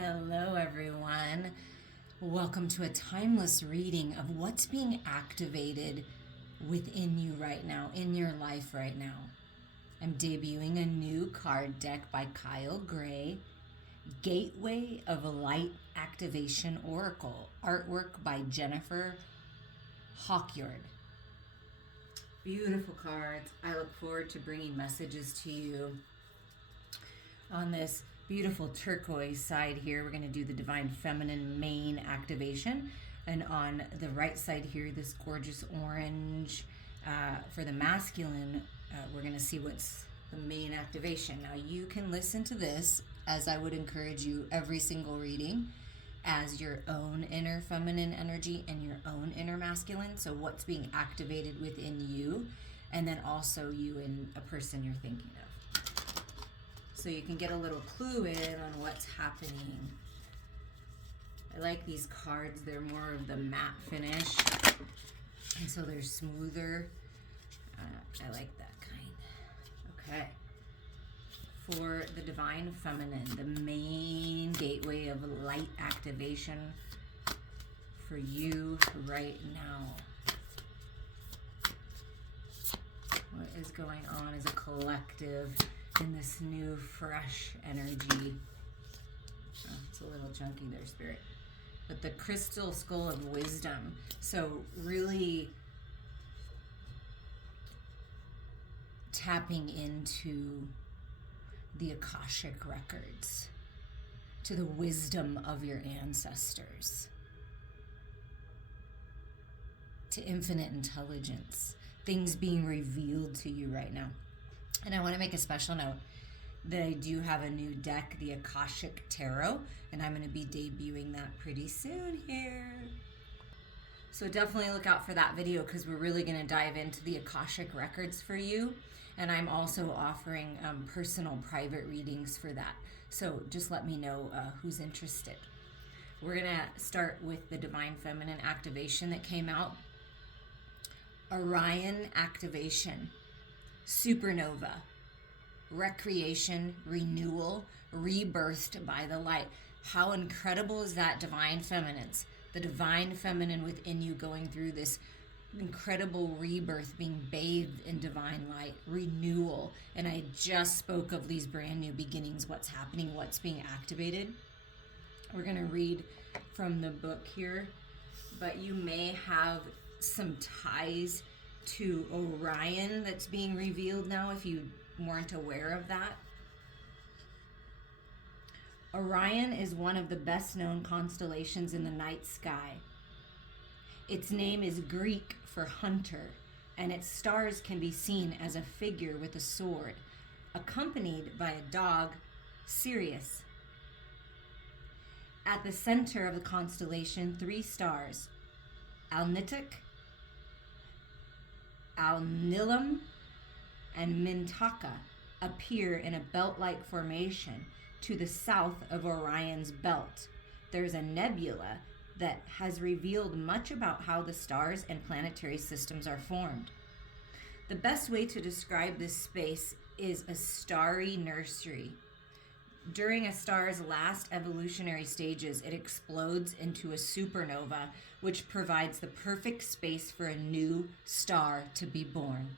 Hello, everyone. Welcome to a timeless reading of what's being activated within you right now, in your life right now. I'm debuting a new card deck by Kyle Gray, Gateway of Light Activation Oracle, artwork by Jennifer Hawkyard. Beautiful cards. I look forward to bringing messages to you on this beautiful turquoise side here. We're going to do the Divine Feminine main activation, and on the right side here, this gorgeous orange for the masculine. We're going to see what's the main activation. Now you can listen to this, as I would encourage you, every single reading as your own inner feminine energy and your own inner masculine. So what's being activated within you, and then also you and a person you're thinking of. So you can get a little clue in on what's happening. I like these cards. They're more of the matte finish, and so they're smoother. I like that kind. Okay. For the Divine Feminine, the main gateway of light activation for you right now. What is going on as a collective in this new, fresh energy? Oh, it's a little chunky there, Spirit. But the crystal skull of wisdom. So really tapping into the Akashic records, to the wisdom of your ancestors, to infinite intelligence, things being revealed to you right now. And I want to make a special note that I do have a new deck, the Akashic Tarot, and I'm going to be debuting that pretty soon here. So definitely look out for that video, because we're really going to dive into the Akashic records for you. And I'm also offering personal private readings for that. So just let me know who's interested. We're going to start with the Divine Feminine activation that came out. Orion activation. Supernova, recreation, renewal, rebirthed by the light. How incredible is that, Divine Feminines? The Divine Feminine within you going through this incredible rebirth, being bathed in divine light, renewal. And I just spoke of these brand new beginnings, what's happening, what's being activated. We're going to read from the book here, but you may have some ties to Orion that's being revealed now, if you weren't aware of that. Orion is one of the best known constellations in the night sky. Its name is Greek for hunter, and its stars can be seen as a figure with a sword, accompanied by a dog, Sirius. At the center of the constellation, 3 stars, Alnitic, Alnilam, and Mintaka, appear in a belt-like formation to the south of Orion's belt. There's a nebula that has revealed much about how the stars and planetary systems are formed. The best way to describe this space is a starry nursery. During a star's last evolutionary stages, it explodes into a supernova, which provides the perfect space for a new star to be born.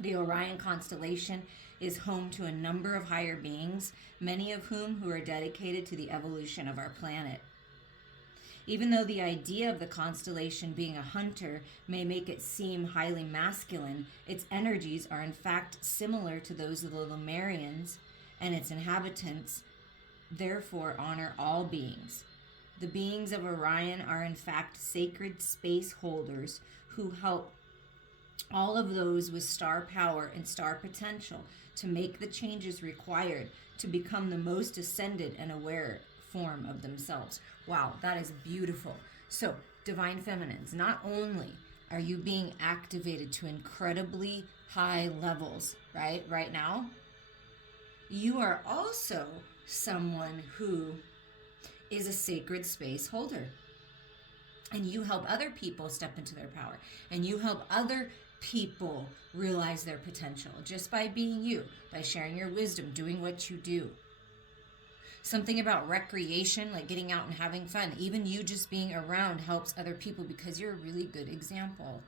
The Orion constellation is home to a number of higher beings, many of whom are dedicated to the evolution of our planet. Even though the idea of the constellation being a hunter may make it seem highly masculine, its energies are in fact similar to those of the Lemurians, and its inhabitants therefore honor all beings. The beings of Orion are in fact sacred space holders who help all of those with star power and star potential to make the changes required to become the most ascended and aware form of themselves. Wow, that is beautiful. So, Divine Feminines, not only are you being activated to incredibly high levels, right now, you are also someone who is a sacred space holder. And you help other people step into their power. And you help other people realize their potential just by being you, by sharing your wisdom, doing what you do. Something about recreation, like getting out and having fun. Even you just being around helps other people because you're a really good example.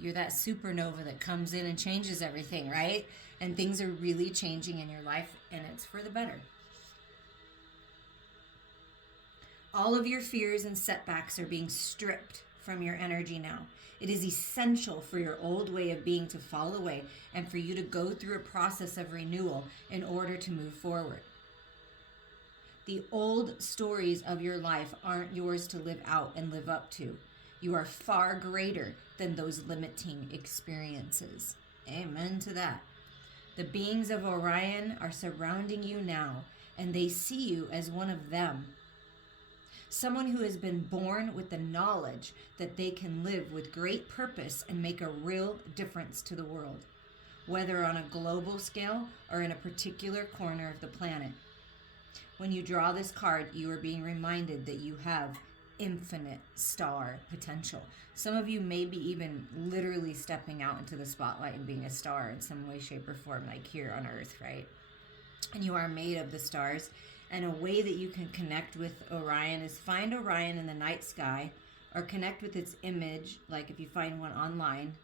You're that supernova that comes in and changes everything, right? And things are really changing in your life, and it's for the better. All of your fears and setbacks are being stripped from your energy now. It is essential for your old way of being to fall away and for you to go through a process of renewal in order to move forward. The old stories of your life aren't yours to live out and live up to. You are far greater than those limiting experiences. Amen to that. The beings of Orion are surrounding you now, and they see you as one of them. Someone who has been born with the knowledge that they can live with great purpose and make a real difference to the world, whether on a global scale or in a particular corner of the planet. When you draw this card, you are being reminded that you have infinite star potential. Some of you may be even literally stepping out into the spotlight and being a star in some way, shape, or form, like here on Earth, right? And you are made of the stars. And a way that you can connect with Orion is find Orion in the night sky or connect with its image, like if you find one online,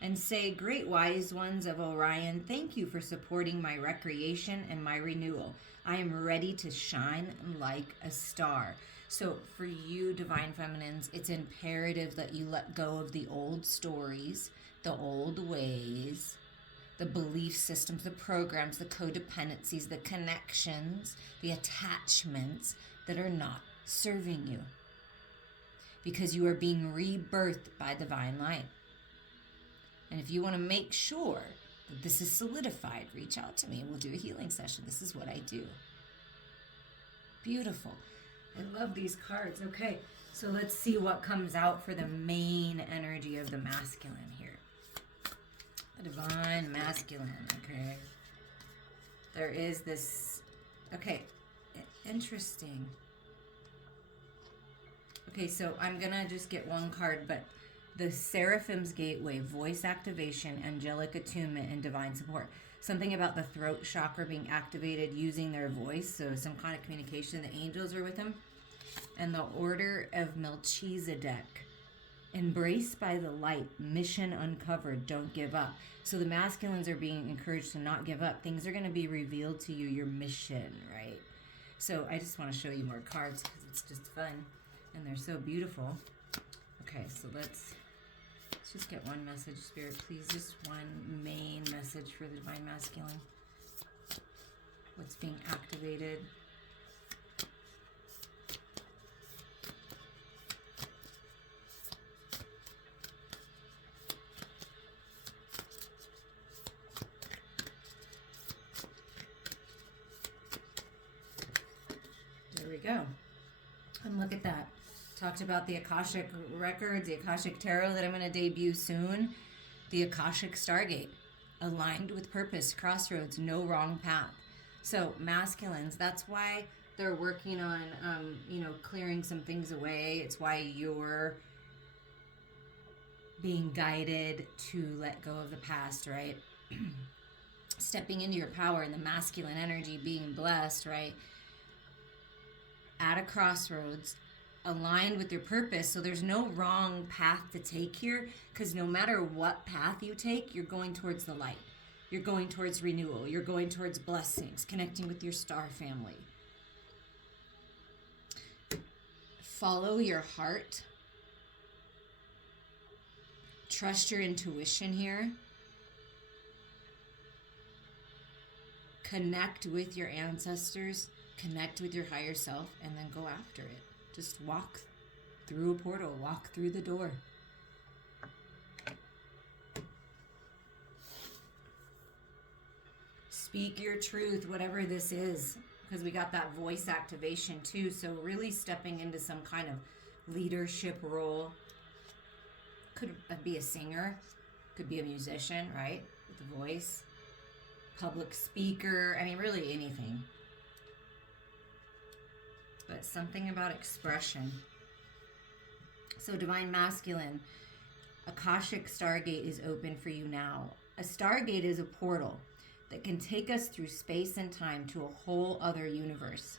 and say, "Great wise ones of Orion, thank you for supporting my recreation and my renewal. I am ready to shine like a star." So for you, Divine Feminines, it's imperative that you let go of the old stories, the old ways, the belief systems, the programs, the codependencies, the connections, the attachments that are not serving you. Because you are being rebirthed by divine light. And if you want to make sure that this is solidified, reach out to me and we'll do a healing session. This is what I do. Beautiful. I love these cards. Okay, so let's see what comes out for the main energy of the masculine here. The divine masculine, okay. There is this, okay, interesting. Okay, so I'm gonna just get one card, but the Seraphim's Gateway, voice activation, angelic attunement, and divine support. Something about the throat chakra being activated using their voice, so some kind of communication. The angels are with them. And the Order of Melchizedek. Embraced by the light, mission uncovered, don't give up. So the masculines are being encouraged to not give up. Things are going to be revealed to you, your mission, right? So I just want to show you more cards because it's just fun and they're so beautiful. Okay, so let's just get one message, Spirit, please. Just one main message for the divine masculine. What's being activated? There we go. And look at that. Talked about the Akashic Records, the Akashic Tarot that I'm going to debut soon. The Akashic Stargate. Aligned with purpose, crossroads, no wrong path. So masculines, that's why they're working on, clearing some things away. It's why you're being guided to let go of the past, right? Stepping into your power and the masculine energy, being blessed, right? At a crossroads, aligned with your purpose. So there's no wrong path to take here, because no matter what path you take, you're going towards the light. You're going towards renewal. You're going towards blessings, connecting with your star family. Follow your heart. Trust your intuition here. Connect with your ancestors. Connect with your higher self, and then go after it. Just walk through a portal. Walk through the door. Speak your truth, whatever this is, because we got that voice activation too. So really stepping into some kind of leadership role. Could be a singer, could be a musician, right? With the voice. Public speaker, I mean, really anything. But something about expression. So divine masculine, Akashic Stargate is open for you now. A Stargate is a portal. that can take us through space and time to a whole other universe.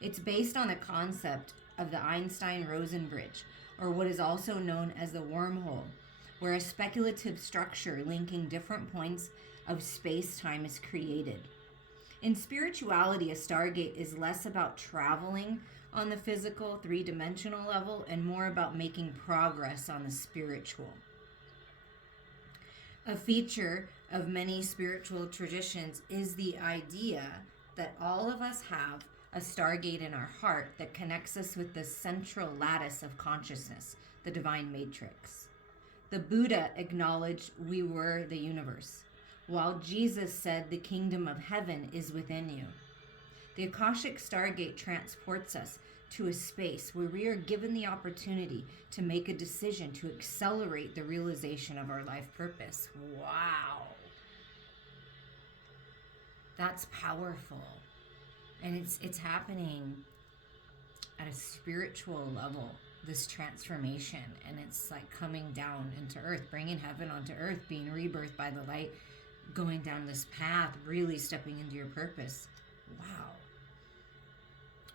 It's based on the concept of the Einstein-Rosen bridge, or what is also known as the wormhole, where a speculative structure linking different points of space-time is created. In spirituality, a stargate is less about traveling on the physical, three-dimensional level and more about making progress on the spiritual. A feature of many spiritual traditions is the idea that all of us have a stargate in our heart that connects us with the central lattice of consciousness, the divine matrix. The Buddha acknowledged we were the universe, while Jesus said the kingdom of heaven is within you. The Akashic Stargate transports us to a space where we are given the opportunity to make a decision to accelerate the realization of our life purpose. Wow. That's powerful. And it's happening at a spiritual level, this transformation. And it's like coming down into earth, bringing heaven onto earth, being rebirthed by the light, going down this path, really stepping into your purpose. Wow.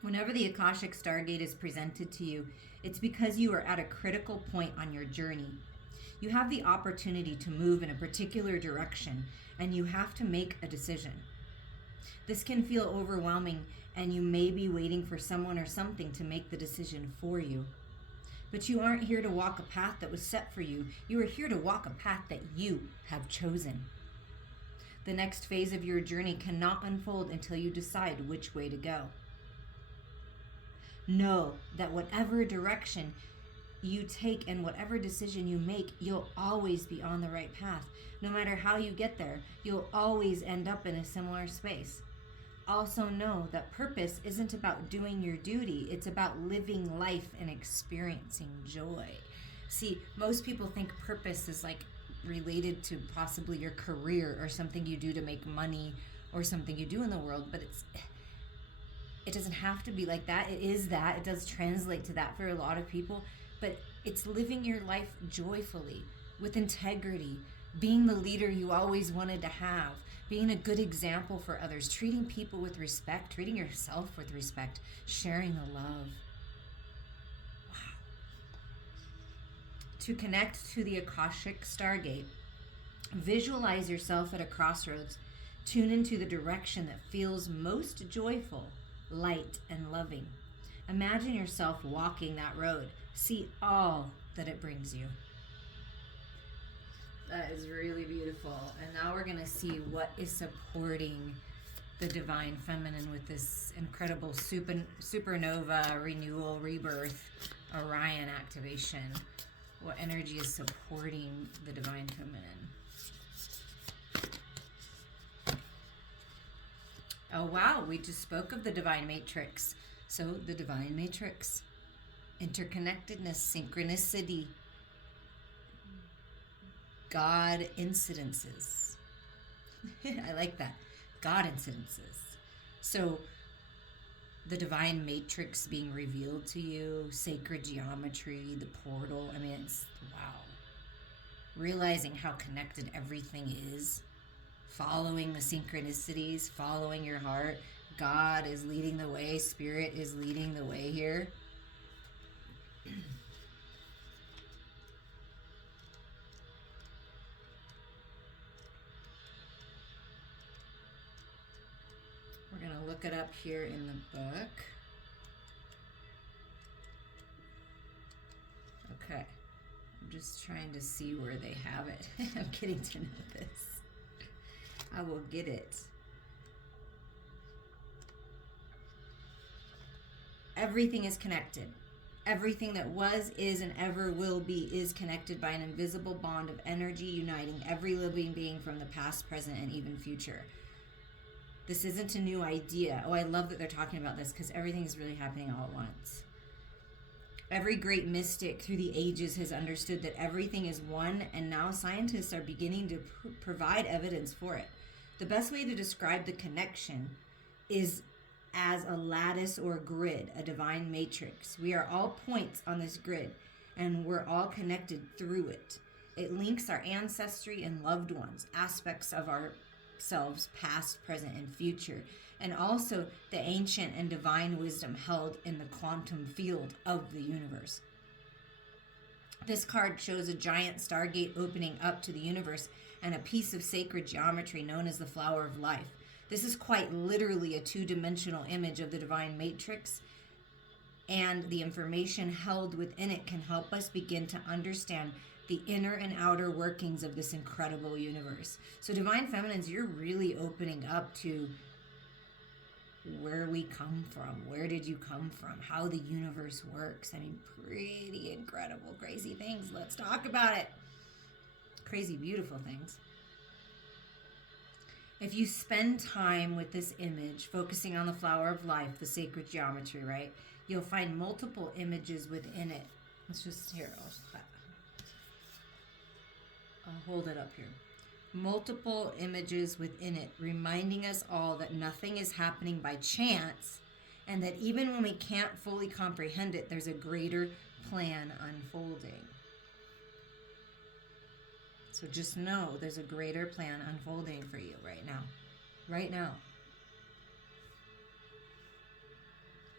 Whenever the Akashic Stargate is presented to you, it's because you are at a critical point on your journey. You have the opportunity to move in a particular direction, and you have to make a decision. This can feel overwhelming, and you may be waiting for someone or something to make the decision for you. But you aren't here to walk a path that was set for you. You are here to walk a path that you have chosen. The next phase of your journey cannot unfold until you decide which way to go. Know that whatever direction you take and whatever decision you make, you'll always be on the right path. No matter how you get there, you'll always end up in a similar space. Also know that purpose isn't about doing your duty. It's about living life and experiencing joy. See, most people think purpose is like related to possibly your career or something you do to make money or something you do in the world, but it doesn't have to be like that. It is that. It does translate to that for a lot of people, but it's living your life joyfully, with integrity, being the leader you always wanted to have, being a good example for others, treating people with respect, treating yourself with respect, sharing the love. Wow. To connect to the Akashic Stargate, visualize yourself at a crossroads. Tune into the direction that feels most joyful, light, and loving. Imagine yourself walking that road. See all that it brings you. That is really beautiful. And now we're going to see what is supporting the divine feminine with this incredible supernova, renewal, rebirth, Orion activation. What energy is supporting the divine feminine? Oh, wow. We just spoke of the divine matrix. So the divine matrix, interconnectedness, synchronicity, God incidences. I like that. God incidences. So the divine matrix being revealed to you, sacred geometry, the portal. I mean, it's wow. Realizing how connected everything is. Following the synchronicities, following your heart. God is leading the way. Spirit is leading the way here. We're going to look it up here in the book. Okay. I'm just trying to see where they have it. I'm getting to know this. I will get it. Everything is connected. Everything that was, is, and ever will be is connected by an invisible bond of energy uniting every living being from the past, present, and even future. This isn't a new idea. Oh, I love that they're talking about this because everything is really happening all at once. Every great mystic through the ages has understood that everything is one, and now scientists are beginning to provide evidence for it. The best way to describe the connection is as a lattice or grid, a divine matrix. We are all points on this grid, and we're all connected through it. It links our ancestry and loved ones, aspects of our selves, past, present, and future, and also the ancient and divine wisdom held in the quantum field of the universe. This card shows a giant stargate opening up to the universe and a piece of sacred geometry known as the flower of life. This is quite literally a two-dimensional image of the divine matrix, and the information held within it can help us begin to understand the inner and outer workings of this incredible universe. So Divine Feminines, you're really opening up to where we come from. Where did you come from? How the universe works. I mean, pretty incredible, crazy things. Let's talk about it. Crazy, beautiful things. If you spend time with this image, focusing on the flower of life, the sacred geometry, right, you'll find multiple images within it. Let's just, here, I'll hold it up here. Multiple images within it, reminding us all that nothing is happening by chance, and that even when we can't fully comprehend it, there's a greater plan unfolding. So just know there's a greater plan unfolding for you right now. Right now.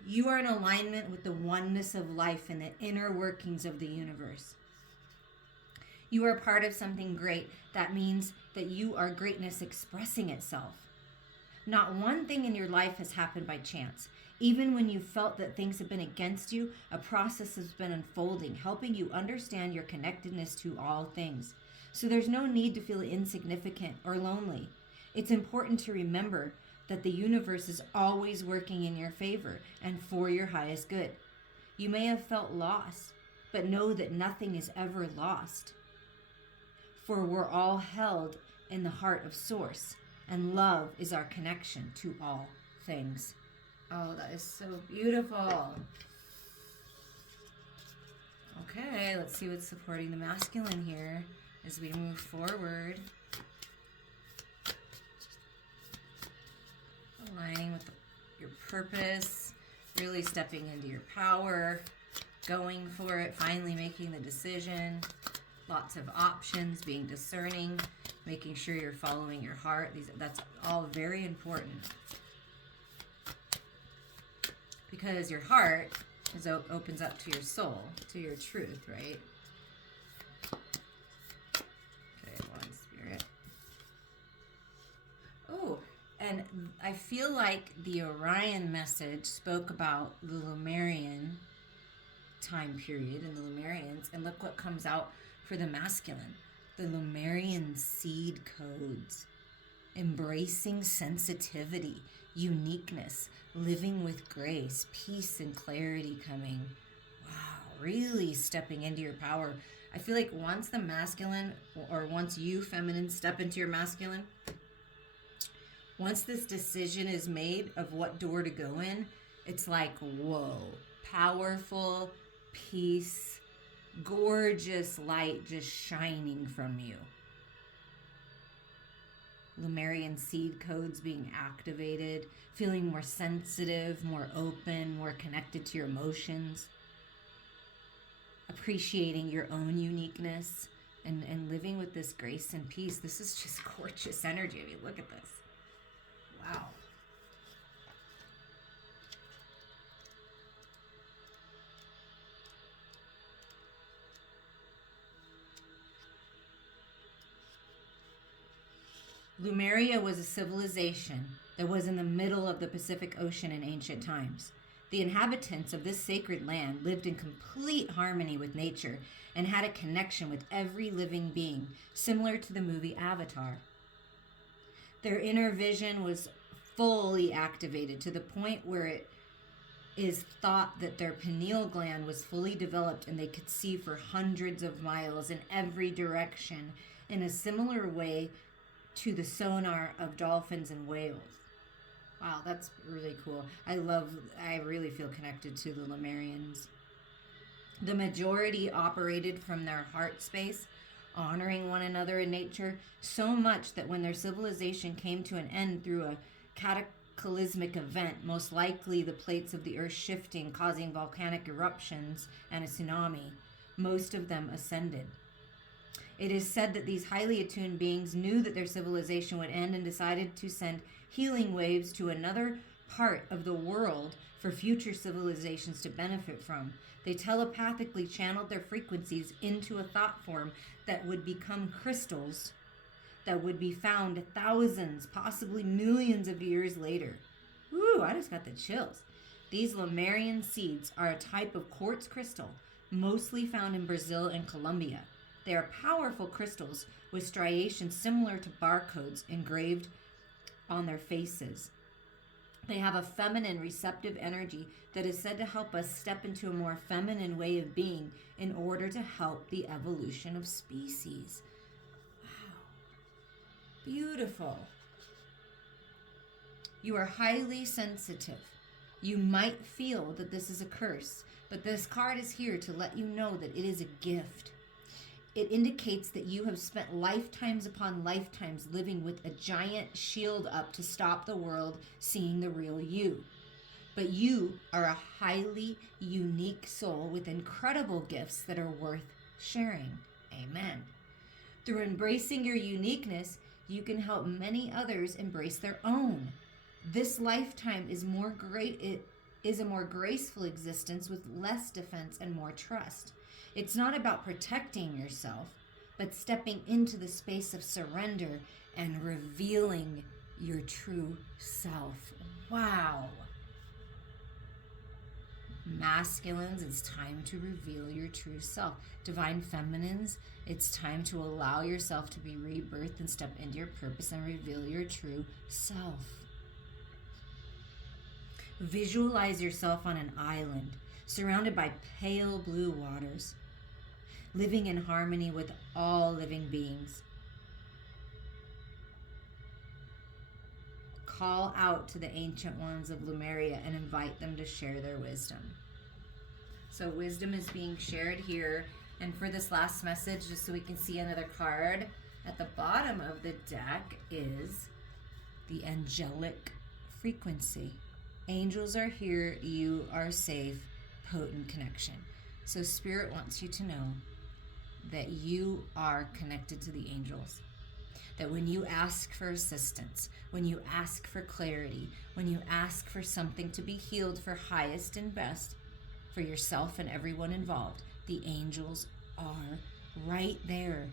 You are in alignment with the oneness of life and the inner workings of the universe. You are part of something great. That means that you are greatness expressing itself. Not one thing in your life has happened by chance. Even when you felt that things have been against you, a process has been unfolding, helping you understand your connectedness to all things. So there's no need to feel insignificant or lonely. It's important to remember that the universe is always working in your favor and for your highest good. You may have felt lost, but know that nothing is ever lost. For we're all held in the heart of Source, and love is our connection to all things. Oh, that is so beautiful. Okay, let's see what's supporting the masculine here as we move forward. Aligning with your purpose, really stepping into your power, going for it, finally making the decision. Lots of options, being discerning, making sure you're following your heart. That's all very important. Because your heart opens up to your soul, to your truth, right? Okay, Holy Spirit. Oh, and I feel like the Orion message spoke about the Lemurian time period and the Lemurians, and look what comes out for the masculine. The Lemurian seed codes. Embracing sensitivity, uniqueness, living with grace, peace and clarity coming. Wow, really stepping into your power. I feel like once the masculine, or once you feminine step into your masculine, once this decision is made of what door to go in, it's like, whoa, powerful, peace, gorgeous light just shining from you. Lemurian seed codes being activated, feeling more sensitive, more open, more connected to your emotions, appreciating your own uniqueness, and living with this grace and peace. This is just gorgeous energy. I mean, look at this. Wow. Lemuria was a civilization that was in the middle of the Pacific Ocean in ancient times. The inhabitants of this sacred land lived in complete harmony with nature and had a connection with every living being, similar to the movie Avatar. Their inner vision was fully activated to the point where it is thought that their pineal gland was fully developed and they could see for hundreds of miles in every direction in a similar way to the sonar of dolphins and whales. Wow, that's really cool. I really feel connected to the Lemurians. The majority operated from their heart space, honoring one another in nature, so much that when their civilization came to an end through a cataclysmic event, most likely the plates of the earth shifting, causing volcanic eruptions and a tsunami, most of them ascended. It is said that these highly attuned beings knew that their civilization would end and decided to send healing waves to another part of the world for future civilizations to benefit from. They telepathically channeled their frequencies into a thought form that would become crystals that would be found thousands, possibly millions of years later. Ooh, I just got the chills. These Lemurian seeds are a type of quartz crystal, mostly found in Brazil and Colombia. They are powerful crystals with striations similar to barcodes engraved on their faces. They have a feminine, receptive energy that is said to help us step into a more feminine way of being in order to help the evolution of species. Wow. Beautiful. You are highly sensitive. You might feel that this is a curse, but this card is here to let you know that it is a gift. It indicates that you have spent lifetimes upon lifetimes living with a giant shield up to stop the world seeing the real you. But you are a highly unique soul with incredible gifts that are worth sharing. Amen. Through embracing your uniqueness, you can help many others embrace their own. This lifetime is a more graceful existence with less defense and more trust. It's not about protecting yourself, but stepping into the space of surrender and revealing your true self. Wow. Masculines, it's time to reveal your true self. Divine feminines, it's time to allow yourself to be rebirthed and step into your purpose and reveal your true self. Visualize yourself on an island, surrounded by pale blue waters, living in harmony with all living beings. Call out to the ancient ones of Lemuria and invite them to share their wisdom. So wisdom is being shared here. And for this last message, just so we can see another card, at the bottom of the deck is the angelic frequency. Angels are here, you are safe, potent connection. So Spirit wants you to know that you are connected to the angels. That when you ask for assistance, when you ask for clarity, when you ask for something to be healed for highest and best for yourself and everyone involved, the angels are right there,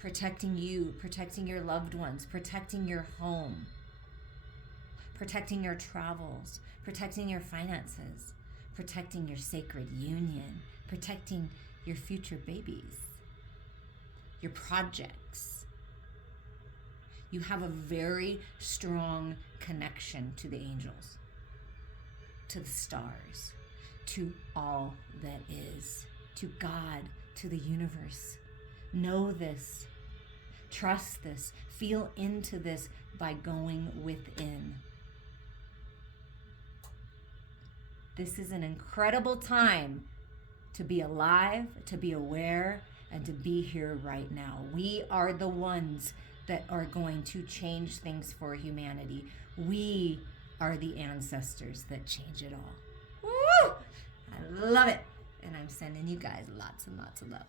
protecting you, protecting your loved ones, protecting your home, protecting your travels, protecting your finances, protecting your sacred union, protecting your future babies, your projects. You have a very strong connection to the angels, to the stars, to all that is, to God, to the universe. Know this, trust this, feel into this by going within. This is an incredible time to be alive, to be aware, and to be here right now. We are the ones that are going to change things for humanity. We are the ancestors that change it all. Woo! I love it. And I'm sending you guys lots and lots of love.